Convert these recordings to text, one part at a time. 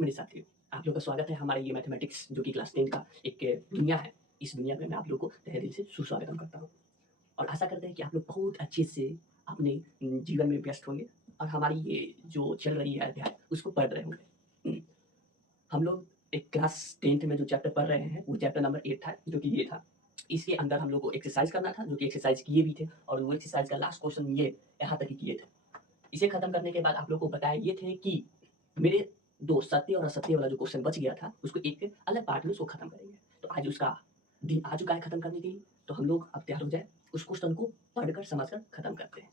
मेरे साथियों, आप लोगों का स्वागत है हमारे ये मैथमेटिक्स जो कि क्लास 10 का एक दुनिया है। इस दुनिया में मैं आप लोगों को तहे दिल से सुस्वागतम करता हूँ और आशा करते हैं कि आप लोग बहुत अच्छे से अपने जीवन में व्यस्त होंगे और हमारी ये जो चल रही है अध्याय उसको पढ़ रहे होंगे। हम लोग एक क्लास 10th में जो चैप्टर पढ़ रहे हैं वो चैप्टर नंबर 8 था जो कि ये था। इसके अंदर हम लोग को एक्सरसाइज करना था जो कि एक्सरसाइज किए भी थे और वो एक्सरसाइज का लास्ट क्वेश्चन ये यहाँ तक ही किए थे। इसे खत्म करने के बाद आप लोग को बताए ये थे कि मेरे दो सत्य और असत्य वाला जो क्वेश्चन बच गया था उसको एक अलग पार्ट में उसको खत्म करेंगे। तो आज उसका दिन आ चुका है खत्म करने के लिए, तो हम लोग अब तैयार हो जाए उस क्वेश्चन को पढ़कर समझकर खत्म करते हैं।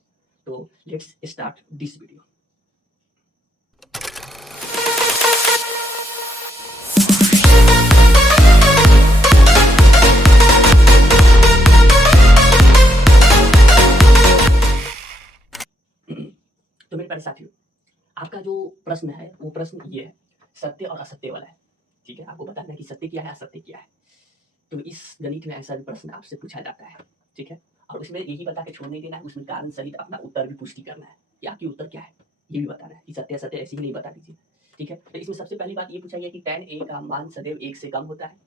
तो लेट्स स्टार्ट दिस वीडियो। तो मेरे प्यारे साथियों, आपका जो प्रश्न है वो प्रश्न ये है, सत्य और असत्य वाला है। ठीक है, आपको बताना है कि सत्य क्या है असत्य क्या है। तो इस गणित में ऐसा भी प्रश्न आपसे पूछा जाता है। ठीक है, और उसमें यही बता के छोड़ नहीं देना है, उसमें कारण सहित अपना उत्तर भी पुष्टि करना है कि आपकी उत्तर क्या है, ये भी बताना है कि सत्य असत्य ऐसे ही नहीं बता दीजिए। ठीक है, तो इसमें सबसे पहली बात ये पूछा गया कि tan a का मान सदैव 1 से कम होता है।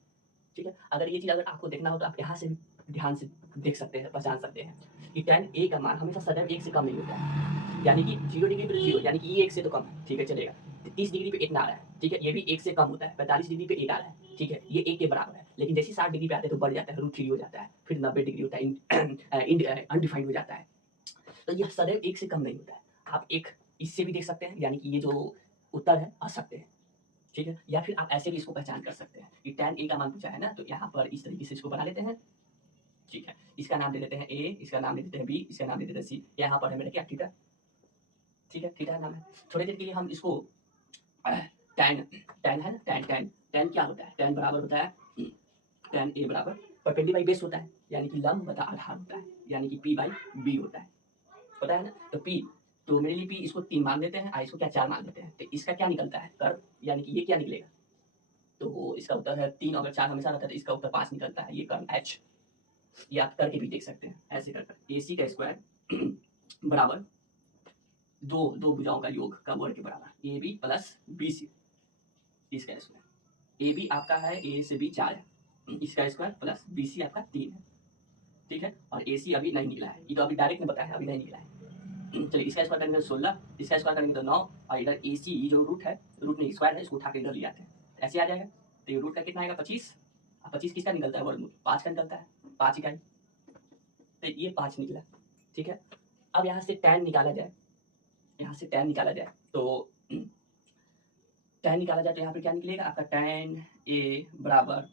ठीक है, अगर ये चीज़ अगर आपको देखना हो तो आप यहाँ से भी ध्यान से देख सकते हैं, पहचान सकते हैं कि tan a का मान हमेशा सदैव 1 से कम नहीं होता है। यानी कि 0 डिग्री पे 0, यानी कि ये 1 से तो कम है। ठीक है, चलेगा। 30 डिग्री पे 1 ना आ रहा है। ठीक है, ये भी 1 से कम होता है। 45 डिग्री पे 1 आ रहा है। ठीक है, ये 1 के बराबर है। लेकिन जैसे 60 डिग्री पे आते हैं तो बढ़ जाता है, √3 हो जाता है। फिर 90 डिग्री होता है, अनडिफाइंड हो जाता है। तो यह सदैव 1 से कम नहीं होता है। आप एक इससे भी देख सकते हैं, यानी कि ये जो उत्तर है असत्य है। ठीक है, या फिर आप ऐसे भी इसको पहचान कर सकते हैं कि tan a का मान पूछा है ना, तो यहाँ पर इस तरीके से इसको बना लेते हैं। ठीक है, इसका नाम दे देते हैं a, इसका नाम दे देते हैं b, इसका नाम दे देते हैं c। यहाँ पर है मेरा क्या, थीटा। ठीक है, थीटा नाम है। थोड़ी देर के लिए हम इसको tan tan है ना, tan क्या होता है, tan बराबर होता है tan a बराबर परपेंडिकुलर बेस होता है, यानी कि लंब बटा आधार होता है, यानी कि p/b होता है। पता है ना, तो p, तो मेरे लिए p इसको 3 मान देते हैं, इसको क्या 4 मान देते हैं। तो इसका क्या निकलता है कर्व, यानी कि ये क्या निकलेगा, तो इसका उत्तर है 3। अगर 4 हमेशा रहता है तो इसका उत्तर 5 निकलता है। ये कर्व h, ये आप करके भी देख सकते हैं ऐसे कर AC का स्क्वायर बराबर दो भुजाओं का योग का वर्ग के बराबर AB प्लस BC, इसका स्क्वायर। AB आपका है A से B 4 है, इसका स्क्वायर प्लस BC आपका 3 है। ठीक है, और AC अभी नहीं निकला है, ये तो अभी डायरेक्ट में बताया है, अभी नहीं निकला है। चलिए, इसका स्क्वायर करेंगे तो 16, इसका स्क्वायर करेंगे तो 9, और इधर AC जो रूट है, रूट नहीं स्क्वायर है, इसको उठा के इधर ले आते हैं, ऐसे आ जाएगा। तो ये रूट का कितना आएगा 25, 25 किसका निकलता है वर्गमूल, 5 का निकलता है, 5 इकाई। तो ये 5 निकला। ठीक है, अब यहाँ से tan निकाला जाए, यहाँ से tan निकाला जाए तो tan निकाला जाए तो यहाँ पे क्या निकलेगा आपका tan a बराबर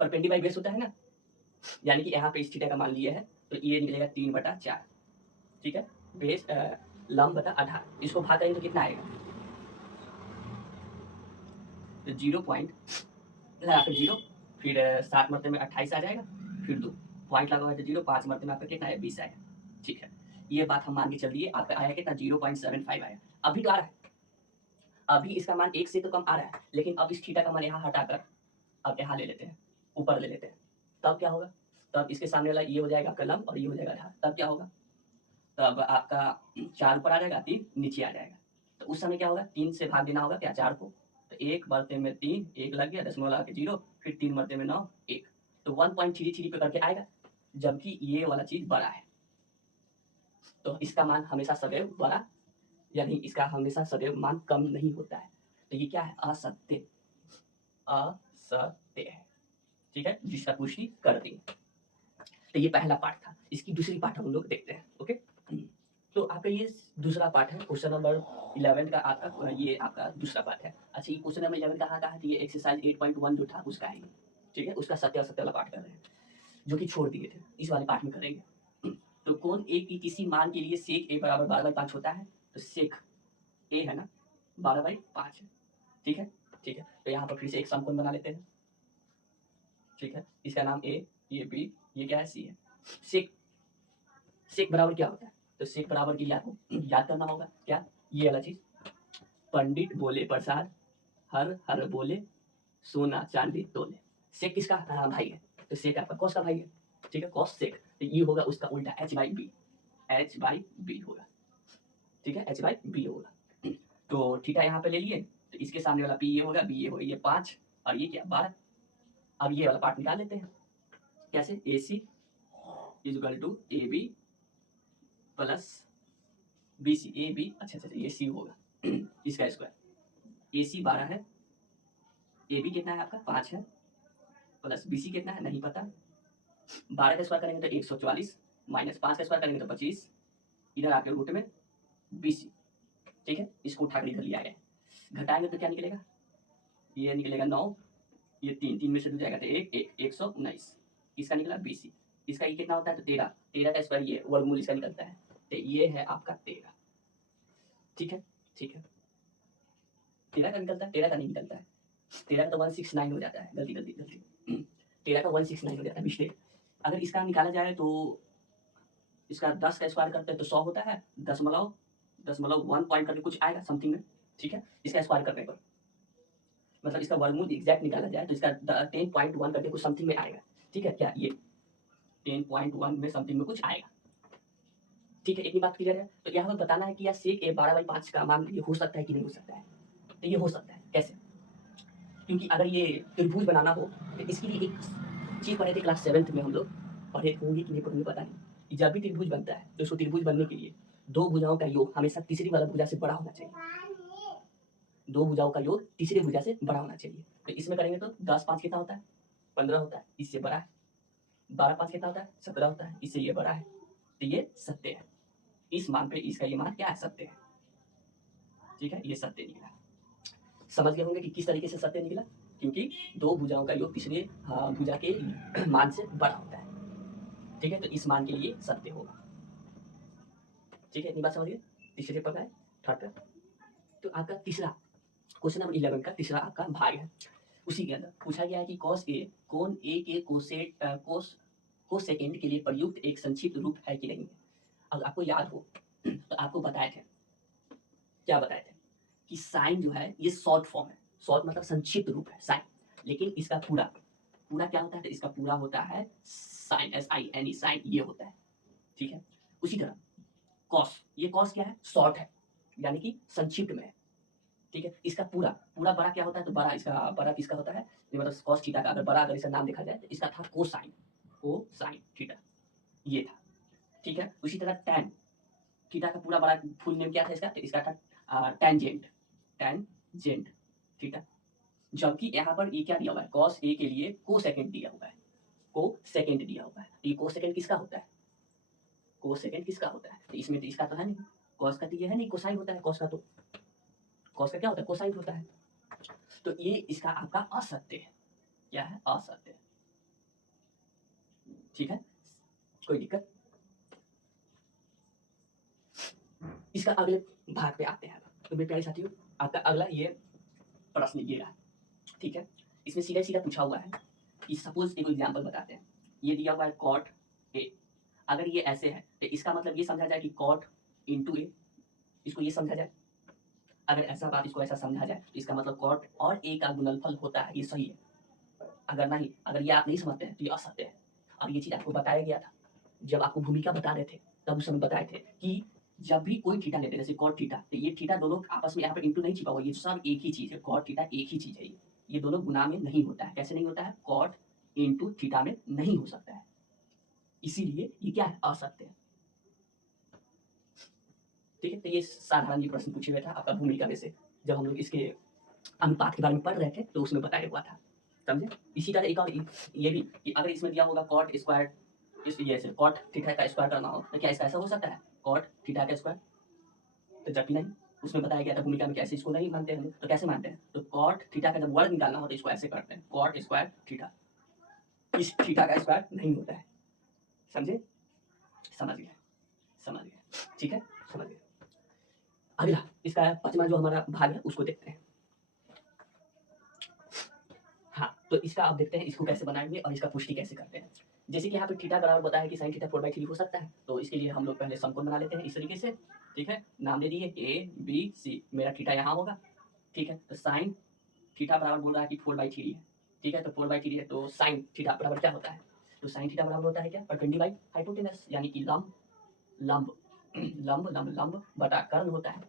परपेंडिकुलर बेस होता है ना, यानी कि यहाँ पे इस थीटा का मान लिया है तो ये निकलेगा 3/4। ठीक है, बेस लंब बटा आधार, इसको भाग करेंगे तो कितना आएगा, तो 0 पॉइंट लगा फिर 0, फिर 7 मरते में 28 आ जाएगा, फिर 2 पॉइंट लगा तो 0, 5 मरते में आपका कितना है 20 आएगा। ठीक है, ये बात हम मान के चल दिए, आपका आया कितना 0.75 आया। अभी तो आ रहा है, अभी इसका मान 1 से तो कम आ रहा है, लेकिन अब इस थीटा का मान यहाँ हटाकर अब यहाँ ले लेते हैं, ऊपर ले लेते हैं। तब क्या होगा, तब इसके सामने वाला ये हो जाएगा आपका लंब और ये हो जाएगा आधार। तब क्या होगा, तब आपका 4 ऊपर आ जाएगा, 3 नीचे आ जाएगा। तो उस समय क्या होगा, 3 से भाग देना होगा क्या 4 को, तो 1 मरते में 3, 1 लग गया, दशमलव लगा के 0, फिर 3 मरते में 9, 1, तो 1.33 पे करके आएगा, जबकि ये वाला चीज बड़ा है। तो इसका मान हमेशा सदैव बड़ा, यानी इसका हमेशा सदैव मान कम नहीं होता है। तो ये क्या है, असत्य, असत्य है। ठीक है, जिसका पुष्टि कर दी। तो ये पहला पार्ट था, इसकी दूसरी पार्ट हम लोग देखते हैं। ओके, तो आपका ये दूसरा पार्ट है, क्वेश्चन नंबर 11 का आपका, ये आपका दूसरा पार्ट है। अच्छा, ये क्वेश्चन नंबर 11 कहाँ का है, तो ये एक्सरसाइज 8.1 जो था उसका है। ठीक है, उसका सत्य असत्य वाला पार्ट कर रहे हैं, जो कि छोड़ दिए थे, इस वाले पार्ट में करेंगे। तो कोण ए की किसी मान के लिए सेक ए बराबर 12/5 होता है, तो सेक ए है ना 12/5 है। ठीक है, ठीक है, तो यहाँ पर फिर से एक समकोण बना लेते हैं। ठीक है, इसका नाम ए, ये बी, ये क्या है सी है। सेक, सेक बराबर क्या होता है, तो सेक बराबर के लिए आपको याद करना होगा क्या, ये वाला चीज, पंडित बोले प्रसाद, हर हर बोले सोना चांदी तोले। सेक किसका भाई है, तो सेक आपका कॉस का भाई है। ठीक है, कॉस सेक, तो ये होगा उसका उल्टा h/b, h/b होगा। ठीक है, h/b होगा। तो थीटा यहाँ पे ले लिए, तो इसके सामने वाला पी ये होगा, बी ये होगा, ये 5 और ये क्या 12। अब ये वाला पार्ट निकाल लेते हैं। कैसे? A c is equal to a b plus b c. A b अच्छा ये सी होगा इसका स्क्वायर। ए सी 12 है, ए बी कितना है आपका 5 है, प्लस बी सी कितना है नहीं पता। 12 का स्क्वायर करेंगे तो 144 माइनस 5 का स्क्वायर करेंगे तो 25, इधर आके रूट में बी सी। ठीक है, इसको उठाकर इधर लिया गया। घटाएंगे तो क्या निकलेगा? ये निकलेगा 9, ये 3 में से 2 जाएगा तो 119। इसका निकला बी सी। इसका ये कितना होता है? तो 13। 13 का स्क्वायर ये वर्गमूल इसका निकलता है, तो ये है आपका 13। ठीक है, ठीक है। 13 का निकलता है, 13 का नहीं निकलता है। 13 का तो 169 हो जाता है। गलती गलती गलती 13 का 169 हो जाता है, मिस्टेक। अगर इसका निकाला जाए तो इसका 10 का स्क्वायर करते हैं तो 100 होता है, दशमलव 1 पॉइंट करके कुछ आएगा समथिंग में। ठीक है, इसका स्क्वायर करने पर मतलब इसका वर्गमूल एग्जैक्ट निकाला जाए तो इसका 10.1 करके कुछ समथिंग में आएगा। ठीक है, क्या ये 10.1 में समथिंग में कुछ आएगा। ठीक है, इतनी बात क्लियर है। तो यहाँ पर बताना है कि यार सेक ए 12/5 का मान ये हो सकता है कि नहीं हो सकता है। तो ये हो सकता है, कैसे? क्योंकि अगर ये त्रिभुज बनाना हो तो इसके लिए एक चीज पढ़े थे क्लास 7th में हम लोग, पढ़े होंगे कि नहीं पढ़े पता नहीं, कि जब भी त्रिभुज बनता है तो उसको त्रिभुज बनने के लिए दो भुजाओं का योग हमेशा तीसरी वाला भुजा से बड़ा होना चाहिए। दो भुजाओं का योग तीसरी भुजा से बड़ा होना चाहिए। तो इसमें करेंगे तो 10/5 कितना होता है? 15 होता है, इससे बड़ा है। 12/5 कितना होता है? 17 होता है, इससे ये बड़ा है। तो ये सत्य है। इस मान पे इसका ये मान क्या है? सत्य है। ठीक है, ये सत्य निकला। समझ गए होंगे कि किस तरीके से सत्य निकला, क्योंकि दो भुजाओं का योग तीसरे भुजा के मान से बड़ा होता है। ठीक है, तो इस मान के लिए सत्य होगा। ठीक है, इतनी बात समझिए। तीसरे पर है, थर्ड पर। तो आपका तीसरा क्वेश्चन नंबर 11 का तीसरा आपका भाग है। उसी के अंदर पूछा गया है कि कॉस ए कोण ए के कोसेकेंड के लिए प्रयुक्त एक संक्षिप्त रूप है कि नहीं। अगर आपको याद हो तो आपको बताए थे, क्या बताए थे कि साइन जो है ये शॉर्ट फॉर्म है। शॉर्ट मतलब संक्षिप्त रूप है साइन, लेकिन इसका पूरा क्या होता है? तो इसका पूरा होता है साइन, SINE, साइन ये होता है। ठीक है, उसी तरह कॉस, ये कॉस क्या है? शॉर्ट है, यानी कि संक्षिप्त में है। ठीक है, इसका पूरा बड़ा क्या होता है? तो बड़ा, इसका बड़ा किसका होता है? मतलब कॉस थीटा का अगर बड़ा अगर इसका नाम देखा जाए तो इसका था कोसाइन थीटा, ये था। ठीक है, उसी तरह टैन थीटा का पूरा बड़ा फुल नेम क्या था इसका? तो इसका था टैनजेंट थीटा। जबकि यहाँ पर ये क्या दिया हुआ है? कॉस ए के लिए कोसेकेंड दिया हुआ है, कोसेकेंड दिया हुआ है। तो ये कोसेकेंड किसका होता है? कोसेकेंड किसका होता है? तो इसमें तो इसका तो है नहीं, कॉस का तो ये है नहीं, कोसाइन होता है। कॉस का तो कॉस का क्या होता है? कोसाइन होता है। तो ये इसका आपका असत्य है। क्या है? असत्य। ठीक है, कोई दिक्कत? इसका अगले भाग पे आते हैं। तो मेरे प्यारे साथियों, आपका अगला ये प्रश्न ये रहा। ठीक है, इसमें सीधा सीधा पूछा हुआ है कि सपोज एक एग्जांपल बताते हैं। ये दिया हुआ है कॉट ए, अगर ये ऐसे है तो इसका मतलब ये समझा जाए कि कॉट इंटू ए, इसको ये समझा जाए। अगर ऐसा बात इसको ऐसा समझा जाए तो इसका मतलब कॉट और ए का गुणनफल होता है, ये सही है। अगर नहीं, अगर ये आप नहीं समझते हैं तो ये असत्य है। और ये चीज आपको बताया गया था जब आपको भूमिका बता रहे थे, तब उस समय बताए थे कि जब भी कोई थीटा लेते हैं जैसे कॉट थीटा, तो ये थीटा दोनों आपस में यहाँ पर इंटू नहीं छिपा हुआ, ये सब एक ही चीज है। कॉट थीटा एक ही चीज है, ये दोनों गुना में नहीं होता है। कैसे नहीं होता है? कॉट इंटू थीटा में नहीं हो सकता है, इसीलिए ये क्या है? असत्य है। ठीक है, तो ये साधारण ये प्रश्न पूछे हुए था आपका भूमिका में से, जब हम लोग इसके अनुपात के बारे में पढ़ रहे थे तो उसमें बताया हुआ था। समझे? इसी तरह एक और ये भी कि अगर इसमें दिया होगा कॉट स्क्वायर, इस ये से कॉट थीटा का स्क्वायर करना हो तो क्या इसका ऐसा हो सकता है? कॉट थीटा का स्क्वायर? तो जबकि नहीं, उसमें बताया गया था भूमिका में कैसे इसको नहीं मानते हैं। तो कैसे मानते हैं? तो कॉट थीटा का जब वर्ग निकालना हो तो इसको ऐसे करते हैं, कॉट स्क्वायर थीटा। इस थीटा का स्क्वायर नहीं होता है। समझे? समझ गए, समझ गए। ठीक है, समझ गए। अगला इसका पांचवा जो हमारा भाग है उसको देखते हैं। हाँ, तो इसका आप देखते हैं इसको कैसे बनाएंगे और इसका पुष्टि कैसे करते हैं। जैसे कि यहाँ पे थीटा बराबर बताया है कि साइन थीटा 4/3 हो सकता है, तो इसके लिए हम लोग पहले समकोण बना लेते हैं इस तरीके से। ठीक है, नाम दे दिए ABC, मेरा थीटा यहाँ होगा। ठीक है, तो साइन थीटा बराबर बोल रहा है कि 4/3 है। ठीक है, तो 4/3 है तो साइन थीटा बराबर क्या होता है? तो साइन थीटा बराबर होता है क्या? परपेंडिकुलर बाई हाइपोटेनस, यानी कि लंब लंब लंब लंब लंब बटा कर्ण होता है।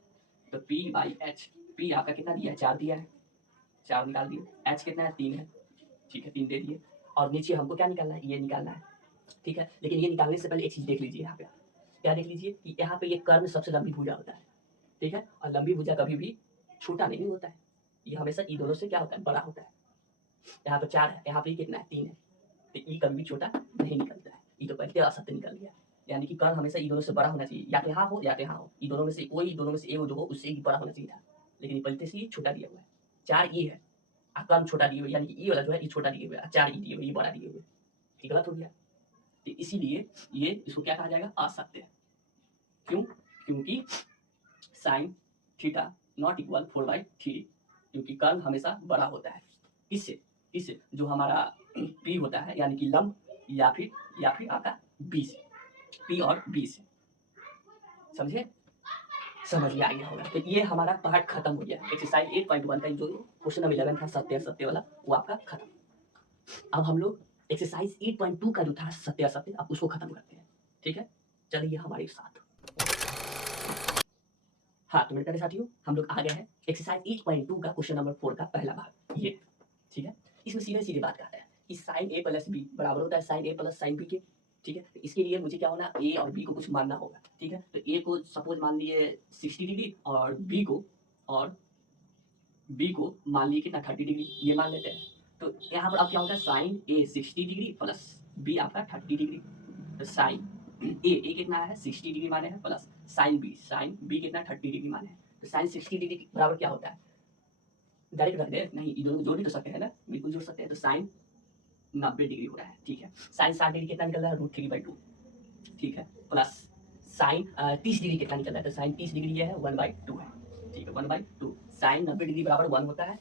तो P बाई H, P आपका कितना दिया है, 4 दिया है, 4 निकाल दिए, H कितना है, 3 है, ठीक है 3 दे दिए, और नीचे हमको क्या निकालना है, ये निकालना है, ठीक है। लेकिन ये निकालने से पहले एक चीज़ देख लीजिए यहाँ पे, क्या देख लीजिए कि यहाँ पे ये कर्ण सबसे लंबी भुजा होता है, ठीक है, और लंबी भुजा कभी भी छोटा नहीं होता है, ये हमेशा ई दोनों से क्या होता है, बड़ा होता है। यहाँ पे 4 है, यहाँ पे कितना है, 3 है, तो ई कभी भी छोटा नहीं निकलता है, ई तो पहले असत्य निकल गया, यानी कि कर्ण हमेशा ई दोनों से बड़ा होना चाहिए, या तो यहाँ हो या तो यहाँ हो, ई दोनों में से कोई दोनों में से एक जो हो उससे ही बड़ा होना चाहिए था, लेकिन ये पहले से ही छोटा दिया हुआ है, 4 ई है, कर्ण छोटा दिए हुए, यानी कि ई वाला जो है ये छोटा दिए हुए, 4 ई दिए हुए, ये बड़ा दिए हुए, ये गलत हो गया। तो इसीलिए ये इसको क्या कहा जाएगा, असत्य। क्यों, क्योंकि साइन थीटा नॉट इक्वल 4/3, क्योंकि कर्ण हमेशा बड़ा होता है, इससे जो हमारा पी होता है, यानी कि लंब या फिर आपका बी से, पी और बी से, समझे, समझ में आ गया होगा। तो ये हमारा पार्ट खत्म हो गया, एक्सरसाइज 8.1 का जो क्वेश्चन नंबर 11 था सत्य असत्य वाला, वो आपका खत्म। अब हम लोग एक्सरसाइज 8.2 का जो था सत्य असत्य, अब उसको खत्म करते हैं, ठीक है, चलिए हमारे साथ। हाँ तो मेरे प्यारे साथियों, हम लोग आ गए हैं एक्सरसाइज 8.2 का क्वेश्चन नंबर 4 का पहला भाग, ये ठीक है। इसमें सीधे सीधे बात करता है कि साइन ए प्लस बी बराबर होता है साइन ए प्लस साइन बी के, ठीक है। तो इसके लिए मुझे क्या होना, ए और बी को कुछ मानना होगा, ठीक है। तो ए को सपोज मान लिए 60 डिग्री और बी को मान लिए कितना 30 डिग्री, ये मान लेते हैं। तो यहाँ पर अब क्या होगा, साइन ए 60 डिग्री प्लस बी आपका 30 डिग्री, तो साइन ए कितना है 60 डिग्री माने हैं, प्लस साइन बी कितना 30 डिग्री माने हैं। तो साइन 60 डिग्री बराबर क्या होता है, डायरेक्ट रख दे, नहीं दोनों को जोड़ भी तो सकते हैं ना, बिल्कुल जोड़ सकते हैं। तो साइन 90 डिग्री हो रहा है, ठीक है। साइन 60 डिग्री कितना निकल रहा है, √3/2, ठीक है, प्लस साइन 30 डिग्री कितना निकल रहा है, तो साइन 30 डिग्री ये है 1/2 है, ठीक है 1/2। साइन 90 डिग्री बराबर 1 होता है,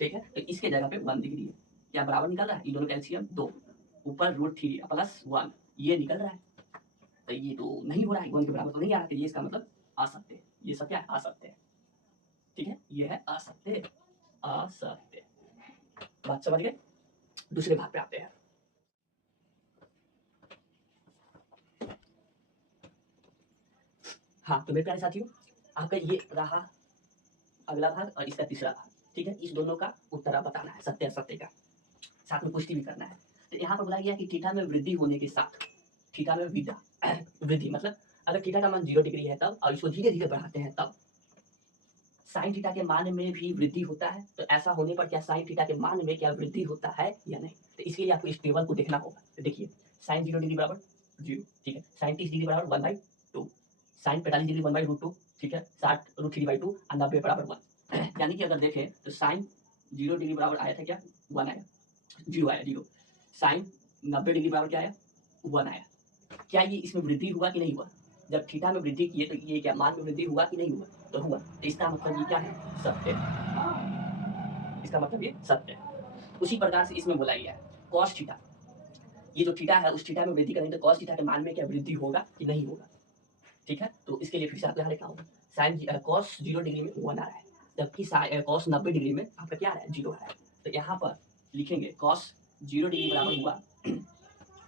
ठीक है। तो इसके जगह पे 1 डिग्री है, क्या बराबर निकल रहा है, इन दोनों का एलसीएम 2, ऊपर √3 प्लस 1 ये निकल रहा है। तो ये तो नहीं हो रहा है, 1 के बराबर तो नहीं आ रहा है, ये इसका मतलब असत्य, ये सब क्या है, असत्य है, ठीक है, ये है असत्य, असत्य। बात समझ गए, दूसरे भाग पे आते हैं। हाँ तो मेरे प्यारे साथियों, आपका ये रहा अगला भाग और इसका तीसरा भाग, ठीक है। इस दोनों का उत्तर आप बताना है, सत्य असत्य का, साथ में पुष्टि भी करना है। तो यहाँ पर बोला गया कि थीटा में वृद्धि होने के साथ, थीटा में वृद्धि मतलब अगर थीटा का मान 0 डिग्री है तब, और इसको धीरे धीरे बढ़ाते हैं तब साइन थीटा के मान में भी वृद्धि होता है। तो ऐसा होने पर क्या साइन थीटा के मान में क्या वृद्धि होता है या नहीं, तो इसके लिए आपको इस टेबल को देखना होगा। तो देखिए साइन 0 डिग्री बराबर 0, ठीक है, साइन 30 डिग्री बराबर 1/2, साइन 45 डिग्री 1/√2, ठीक है, 60 √3/2 और 90 बराबर 1। यानी कि अगर देखें तो साइन 0 डिग्री बराबर आया था क्या, 1 आया, 0 आया 0। साइन 90 डिग्री बराबर क्या आया, 1 आया। क्या ये इसमें वृद्धि हुआ कि नहीं हुआ, जब थीटा में वृद्धि किए तो ये क्या मान में वृद्धि हुआ कि नहीं हुआ, तो हुआ। तो इसका मतलब ये क्या है, सत्य, इसका मतलब ये सत्य है। उसी प्रकार से इसमें बोला गया है कॉस थीटा, ये जो थीटा है उस थीटा में वृद्धि करेंगे तो कॉस थीटा के मान में क्या वृद्धि होगा कि नहीं होगा, ठीक है। तो इसके लिए फिर से आपको यहाँ लिखा होगा साइन कॉस 0 डिग्री में 1 आ रहा है, जबकि कॉस 90 डिग्री में आपका क्या आ रहा है, 0 आ रहा है। तो यहाँ पर लिखेंगे कॉस 0 डिग्री बराबर हुआ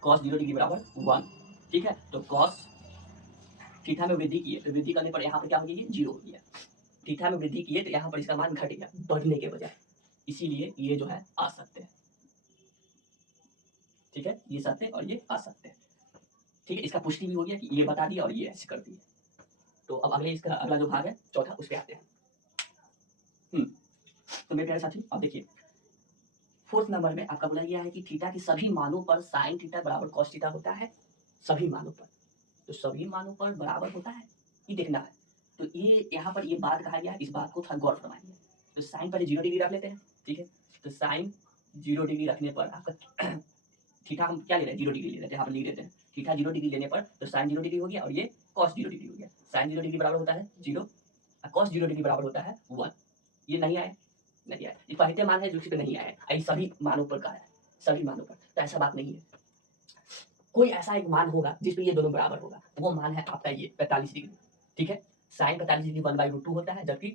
कॉस 0 डिग्री बराबर 1, ठीक है। तो कॉस थीटा में वृद्धि किए तो वृद्धि करने पर यहाँ पर क्या हो गया, 0 हो गया। थीटा में वृद्धि किए तो यहाँ पर इसका मान घट गया बढ़ने के बजाय, इसीलिए ये जो है असत्य है, ठीक है, ये सत्य और ये असत्य है, ठीक है। इसका पुष्टि भी हो गया कि ये बता दिया और ये ऐसे कर दिया। तो अब अगले इसका अगला जो भाग है चौथा, उस पे आते हैं। तो मेरे प्यारे साथी अब देखिए 4th नंबर में आपका बोला गया है कि थीटा के सभी मानों पर साइन थीटा बराबर कॉस थीटा होता है, सभी मानों पर। तो सभी मानों पर बराबर होता है, ये देखना है। तो ये यहाँ पर ये बात कहा गया है, इस बात को थोड़ा गौर फरमाइए। तो साइन पहले 0 डिग्री रख लेते हैं, ठीक है। तो साइन 0 डिग्री रखने पर आपका थीटा हम क्या ले रहे हैं, 0 डिग्री ले रहे हैं, यहाँ पर लिख देते हैं थीटा 0 डिग्री लेने पर तो साइन 0 डिग्री हो गया और ये कॉस 0 डिग्री हो गया। साइन 0 डिग्री बराबर होता है 0 और कॉस 0 डिग्री बराबर होता है 1। ये नहीं आया, नहीं आया, ये पहले मान है जो पे नहीं आया है, सभी मानों पर कहा है, सभी मानों पर। तो ऐसा बात नहीं है, कोई ऐसा एक मान होगा जिस पे ये दोनों बराबर होगा, वो मान है आपका ये 45 डिग्री, ठीक है। साइन 45 डिग्री 1/√2 होता है, जबकि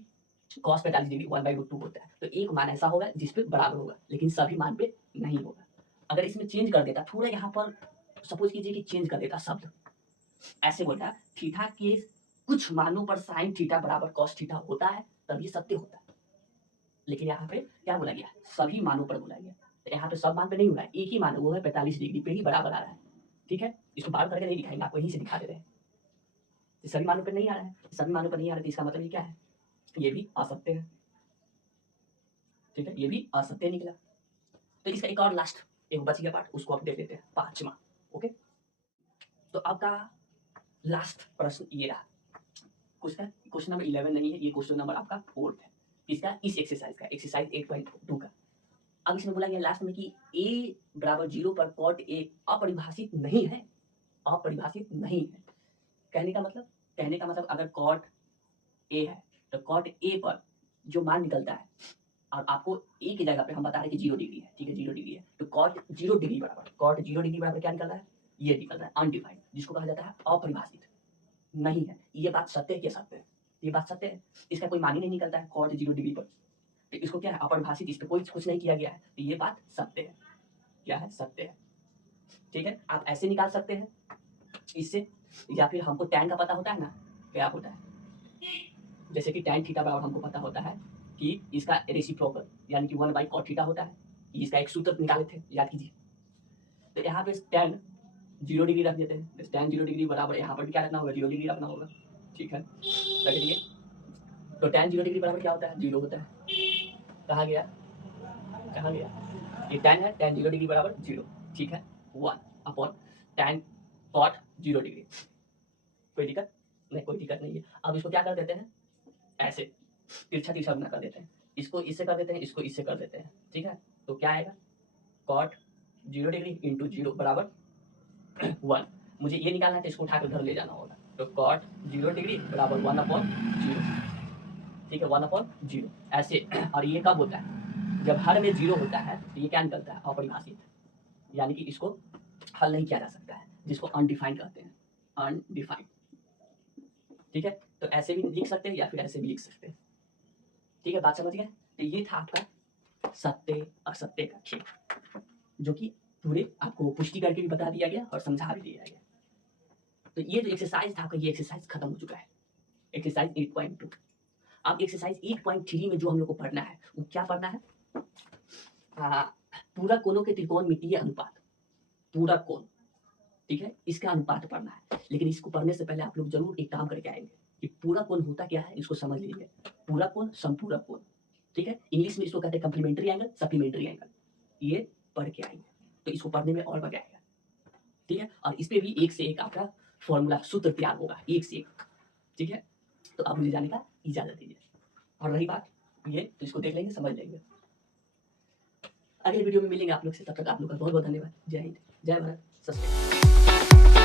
कॉस 45 डिग्री 1/√2 होता है। तो एक मान ऐसा होगा जिस पे बराबर होगा, लेकिन सभी मान पे नहीं होगा। अगर इसमें चेंज कर देता थोड़ा, यहाँ पर सपोज कीजिए कि चेंज कर देता शब्द, ऐसे बोलता थीटा के कुछ मानों पर साइन थीटा बराबर कॉस थीटा होता है तब ये सत्य होता है। लेकिन यहाँ पे क्या बोला गया, सभी मानों पर बोला गया। तो यहाँ पे सब मान पे नहीं हो रहा है, एक ही मान वो है 45 डिग्री पे ही बराबर आ रहा है। ठीक है, इसको बार करके नहीं दिखाएंगे, आपको यहीं से दिखा दे रहे हैं। सभी मानों पर नहीं आ रहा है, सभी मानों पर नहीं आ रहा है, तो इसका मतलब ये क्या है, ये भी असत्य है। ठीक है, ये भी असत्य निकला। तो इसका एक और लास्ट एक बच गया पार्ट, उसको आप देख लेते हैं, 5वां। ओके, तो आपका लास्ट प्रश्न ये रहा। क्वेश्चन नंबर 11 नहीं है, ये क्वेश्चन नंबर आपका 4 है। इसका इस एक्सरसाइज का, एक्सरसाइज 8.2 का। अब इसमें बोला गया लास्ट में कि a बराबर 0 पर कॉट a अपरिभाषित नहीं है, अपरिभाषित नहीं है। कहने का मतलब अगर कॉट a है तो कॉट a पर जो मान निकलता है, और आपको a की जगह पे हम बता रहे हैं कि 0 डिग्री है। ठीक है, 0 डिग्री है, तो कॉट 0 डिग्री बराबर क्या निकल रहा है, ये निकल रहा है अनडिफाइंड, जिसको कहा जाता है अपरिभाषित नहीं है। ये बात सत्य है, क्या सत्य है, ये बात सत्य है। इसका कोई मान ही नहीं निकलता है कॉट 0 डिग्री पर, तो इसको क्या है, अपरिभाषित, इस पर कोई कुछ नहीं किया गया है, तो ये बात सत्य है। क्या है, सत्य है। ठीक है, आप ऐसे निकाल सकते हैं इससे, या फिर हमको टैन का पता होता है ना, क्या होता है, जैसे कि टैन थीटा बराबर हमको पता होता है कि इसका रेसिप्रोकल यानी कि 1/cot थीटा होता है। इसका एक सूत्र निकाले थे, याद कीजिए। तो यहाँ पे टैन 0 डिग्री रख देते हैं, टैन 0 डिग्री बराबर यहाँ पर भी क्या रखना होगा, 0 डिग्री रखना होगा। ठीक है, रख दिए। तो टैन 0 डिग्री बराबर क्या होता है, 0 होता है। कहाँ गया, ये टैन है, टैन 0 डिग्री बराबर 0। ठीक है, 1 टैन कॉट 0 डिग्री। कोई दिक्कत नहीं, कोई दिक्कत नहीं है। अब इसको क्या कर देते हैं, ऐसे तिरछा गुना कर देते हैं, इसको इससे कर देते हैं, इसको इससे कर देते हैं। ठीक है, तो क्या आएगा, कॉट 0 डिग्री इंटू 0 बराबर 1। मुझे ये निकालना है तो इसको उठाकर उधर ले जाना होगा, तो कॉट 0 डिग्री बराबर 1/0। ठीक है, 1/0 ऐसे। और ये कब होता है, जब हर में 0 होता है तो ये क्या निकलता है, अपरिभाषित, यानी कि इसको हल नहीं किया जा सकता है, जिसको अनडिफाइंड कहते हैं, अनडिफाइंड। ठीक है, तो ऐसे भी लिख सकते हैं या फिर ऐसे भी लिख सकते हैं। ठीक है, बात समझ गए। तो ये था आपका सत्य असत्य का खेल, जो कि पूरे आपको पुष्टि करके भी बता दिया गया और समझा भी दिया गया। तो ये जो एक्सरसाइज था आपका, ये एक्सरसाइज खत्म हो चुका है, एक्सरसाइज 8.2। अब एक्सरसाइज 8.3 में जो हम लोग को पढ़ना है वो क्या पढ़ना है, पूरा कोणों के त्रिकोणमितीय अनुपात, पूरा कोण। ठीक है, इसका अनुपात पढ़ना है। लेकिन इसको पढ़ने से पहले आप लोग जरूर एक काम करके आएंगे कि पूरा कोण होता क्या है, इसको समझ लीजिए। पूरा कोण, संपूरक कोण। ठीक है, इंग्लिश में इसको कहते हैं कम्प्लीमेंट्री एंगल, सप्लीमेंट्री एंगल। ये पढ़ के आएंगे तो इसको पढ़ने में और मजा आएगा। ठीक है, और इस पे भी एक से एक आपका फॉर्मूला सूत्र तैयार होगा, एक से एक। ठीक है, तो आप मुझे जाने का इजाजत दीजिए। और रही बात ये, तो इसको देख लेंगे, समझ लेंगे। अगले वीडियो में मिलेंगे आप लोग से, तब तक आप लोग का बहुत बहुत धन्यवाद। जय हिंद, जय भारत, सत श्री अकाल।